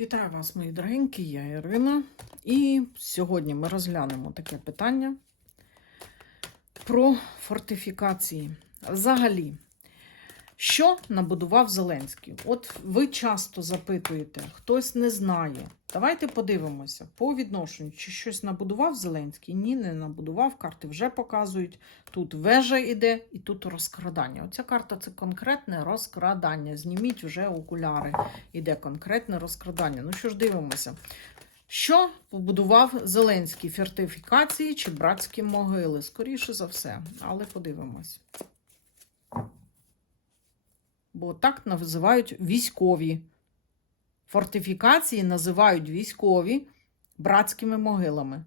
Вітаю вас, мої дорогенькі, я Ірина. І сьогодні ми розглянемо таке питання про фортифікації. Взагалі, що набудував Зеленський? От ви часто запитуєте, хтось не знає. Давайте подивимося по відношенню, чи щось набудував Зеленський. Ні, не набудував. Карти вже показують. Тут вежа іде і тут розкрадання. Оця карта це конкретне розкрадання. Зніміть вже окуляри. Іде конкретне розкрадання. Ну що ж, дивимося. Що побудував Зеленський? Фортифікації чи братські могили? Скоріше за все, але подивимось. Бо так називають військові. Фортифікації називають військові братськими могилами.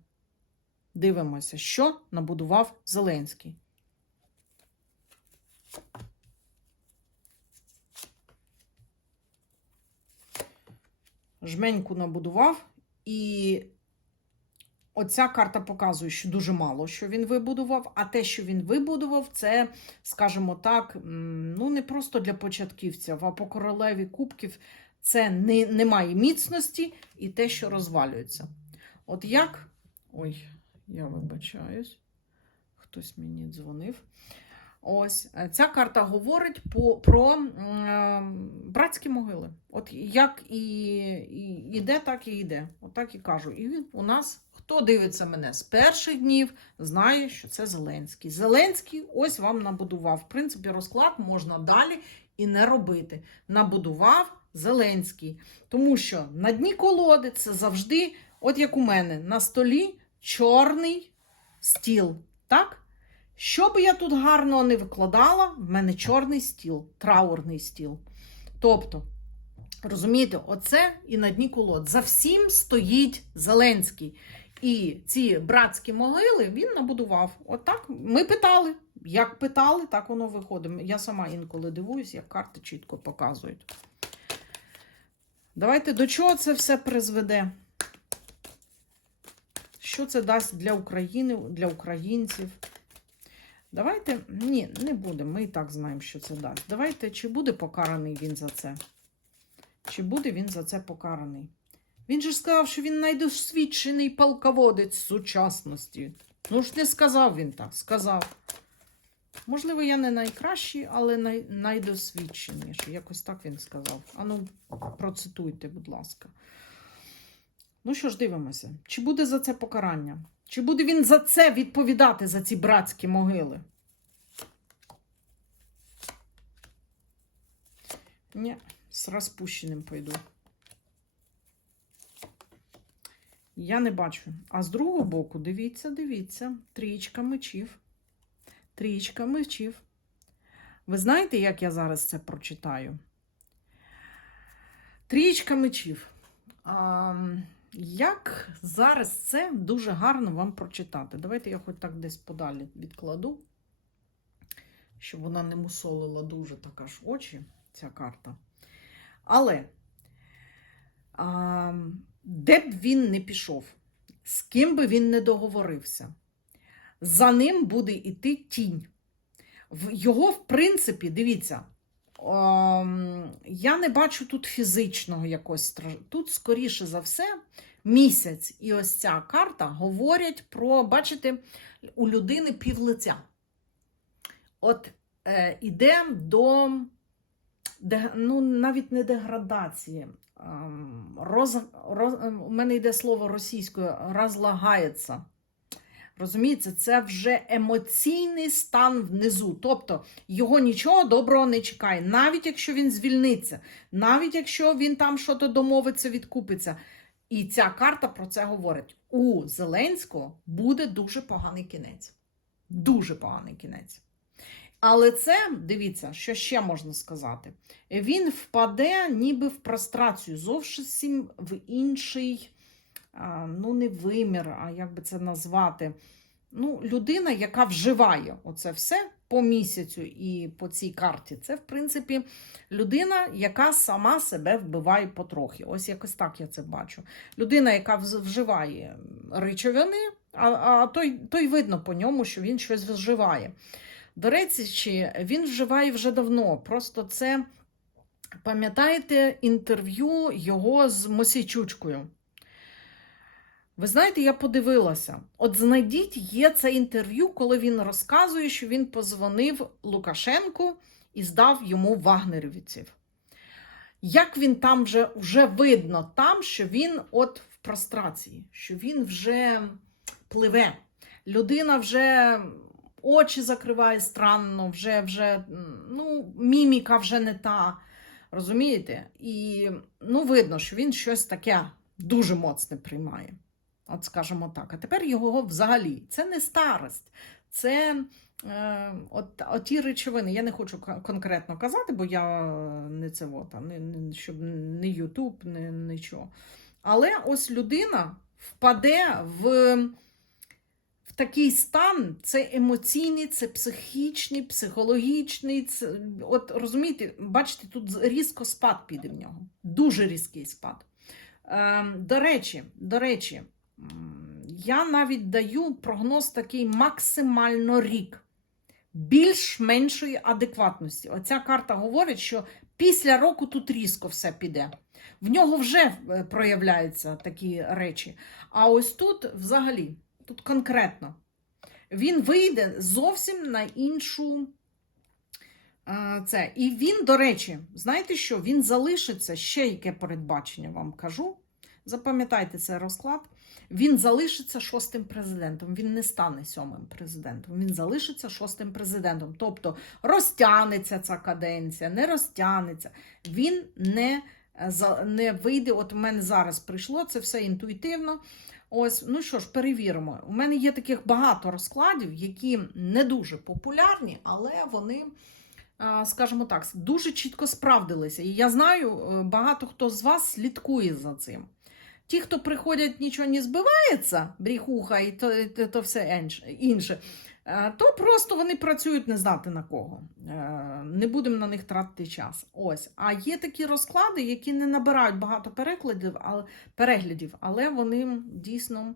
Дивимося, що набудував Зеленський. Жменьку набудував, і оця карта показує, що дуже мало що він вибудував, а те, що він вибудував, це, скажімо так, ну не просто для початківців, а по королеві кубків це не, немає міцності і те, що розвалюється. От як. Ой, я вибачаюсь, хтось мені дзвонив. Ось е, ця карта говорить по, про м, братські могили. От як і, і іде, так і йде. От так і кажу. І він у нас, хто дивиться мене з перших днів, знає, що це Зеленський. Зеленський ось вам набудував. В принципі, розклад можна далі і не робити. Набудував Зеленський. Тому що на дні колоди це завжди, от як у мене, на столі чорний стіл. Так? Що би я тут гарно не викладала, в мене чорний стіл, траурний стіл. Тобто, розумієте, оце і на дні колод. За всім стоїть Зеленський. І ці братські могили він набудував. Отак ми питали. Як питали, так воно виходить. Я сама інколи дивуюсь, як карти чітко показують. Давайте до чого це все призведе? Що це дасть для України, для українців? Давайте, ні, не будемо. Ми і так знаємо, що це дасть. Давайте, чи буде покараний він за це? Чи буде він за це покараний? Він же сказав, що він найдосвідчений полководець сучасності. Ну ж не сказав він так, сказав. Можливо, я не найкращий, але най, найдосвідченіший. Якось так він сказав. Ану, процитуйте, будь ласка. Ну що ж, дивимося, чи буде за це покарання? Чи буде він за це відповідати за ці братські могили? Ні, з розпущеним пойду. Я не бачу. А з другого боку, дивіться, дивіться, трієчка мечів. Трієчка мечів. Ви знаєте, як я зараз це прочитаю? Трієчка мечів. А, як зараз це дуже гарно вам прочитати? Давайте я хоч так десь подалі відкладу, щоб вона не мусолила дуже так аж очі, ця карта. Але а, де б він не пішов, з ким би він не договорився, за ним буде йти тінь. Його, в принципі, дивіться, ем, я не бачу тут фізичного якогось. Тут, скоріше за все, місяць і ось ця карта говорять про, бачите, у людини півлиця. От е, ідемо до де, ну, навіть не деградації. ем, Роз, роз, у мене йде слово російською розлагається. Розумієте, це вже емоційний стан внизу. Тобто його нічого доброго не чекає, навіть якщо він звільниться, навіть якщо він там щось домовиться, відкупиться. І ця карта про це говорить. У Зеленського буде дуже поганий кінець. Дуже поганий кінець. Але це, дивіться, що ще можна сказати. Він впаде ніби в прострацію, зовсім в інший, ну, не вимір, а як би це назвати. Ну, людина, яка вживає оце все по місяцю і по цій карті, це, в принципі, людина, яка сама себе вбиває потрохи. Ось якось так я це бачу. Людина, яка вживає речовини, а, а той, той видно по ньому, що він щось вживає. До речі, він вживає вже давно. Просто це Пам'ятаєте інтерв'ю його з Мосійчучкою? Ви знаєте, я подивилася. От знайдіть, є це інтерв'ю, коли він розказує, що він позвонив Лукашенку і здав йому вагнерівців. Як він там вже, вже видно, там, що він от в прострації, що він вже пливе. Людина вже очі закриває странно, вже, вже ну, міміка вже не та. Розумієте? І ну, видно, що він щось таке дуже моцне приймає. От скажімо так. А тепер його взагалі це не старость, це е, от, от ті речовини. Я не хочу конкретно казати, бо я не це от, а не, не, щоб не Ютуб, не нічого. Але ось людина впаде в, в такий стан, це емоційний, це психічний, психологічний. Це, от розумієте, бачите, тут різко спад піде в нього. Дуже різкий спад. Е, до речі, до речі, я навіть даю прогноз такий максимально рік. Більш меншої адекватності. Оця карта говорить, що після року тут різко все піде. В нього вже е, проявляються такі речі. А ось тут взагалі, тут конкретно, він вийде зовсім на іншу. е, Це. І він, до речі, знаєте що? Він залишиться ще яке передбачення вам кажу. Запам'ятайте цей розклад. Він залишиться шостим президентом. Він не стане сьомим президентом. Він залишиться шостим президентом. Тобто розтягнеться ця каденція, не розтягнеться. Він не, е, не вийде. От у мене зараз прийшло це все інтуїтивно. Ось, ну що ж, перевіримо. У мене є таких багато розкладів, які не дуже популярні, але вони, скажімо так, дуже чітко справдилися. І я знаю, е, багато хто з вас слідкує за цим. Ті, хто приходять, нічого не збивається, бріхуха і то, і то, все інше- інше, е, то просто вони працюють не знати на кого. Е, Не будемо на них тратити час. Ось. А є такі розклади, які не набирають багато перекладів, але, переглядів, але вони дійсно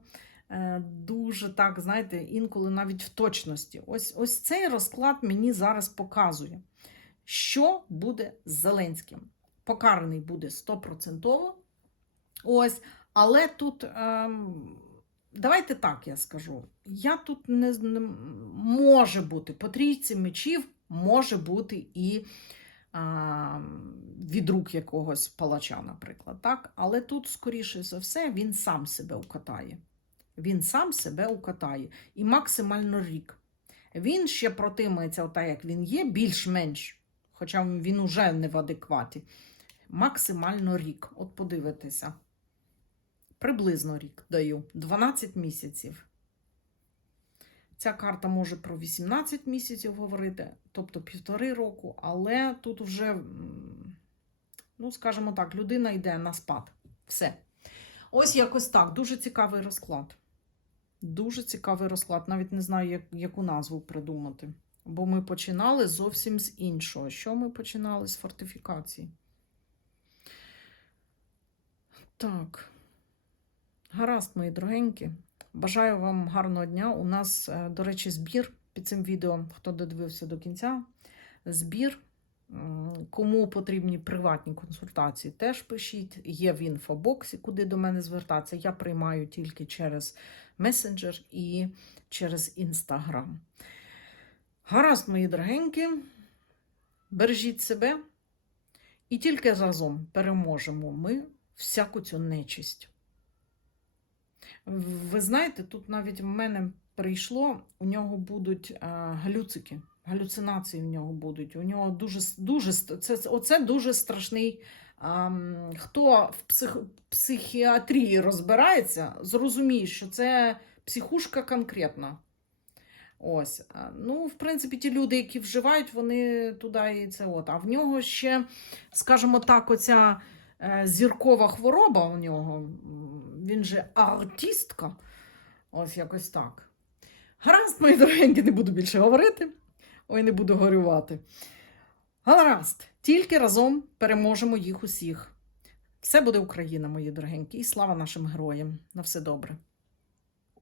е, дуже так, знаєте, інколи навіть в точності. Ось, ось цей розклад мені зараз показує, що буде з Зеленським. Покараний буде стопроцентово. Ось, але тут, ем, давайте так я скажу. Я тут не, не може бути по трійці мечів, може бути і а, від рук якогось палача, наприклад. Так? Але тут, скоріше за все, він сам себе укатає. Він сам себе укатає. І максимально рік. Він ще протимається, отак як він є, більш-менш, хоча він уже не в адекваті. Максимально рік. От подивитися. Приблизно рік даю. 12 місяців. Ця карта може про 18 місяців говорити, тобто півтори року, але тут вже, ну, скажімо так, людина йде на спад. Все. Ось якось так. Дуже цікавий розклад. Дуже цікавий розклад. Навіть не знаю, як, яку назву придумати. Бо ми починали зовсім з іншого. Що ми починали з фортифікації? Так. Гаразд, мої дорогенькі. Бажаю вам гарного дня. У нас, е, до речі, збір під цим відео, хто додивився до кінця. Збір. Кому потрібні приватні консультації, теж пишіть. Є в інфобоксі, куди до мене звертатися. Я приймаю тільки через месенджер і через інстаграм. Гаразд, мої дорогенькі. Бережіть себе. І тільки разом переможемо ми всяку цю нечисть. Ви знаєте, тут навіть в мене прийшло, у нього будуть а, галюцики, галюцинації в нього будуть. У нього дуже, дуже це, це- оце дуже страшний. Хто в псих, психіатрії розбирається, зрозуміє, що це психушка конкретна. Ось. Ну, в принципі, ті люди, які вживають, вони туди і це от. А в нього ще, скажімо так, оця е, зіркова хвороба у нього. Він же артистка. Ось якось так. Гаразд, мої дорогенькі, не буду більше говорити. Ой, не буду горювати. Гаразд, тільки разом переможемо їх усіх. Все буде Україна, мої дорогенькі, і слава нашим героям. На все добре.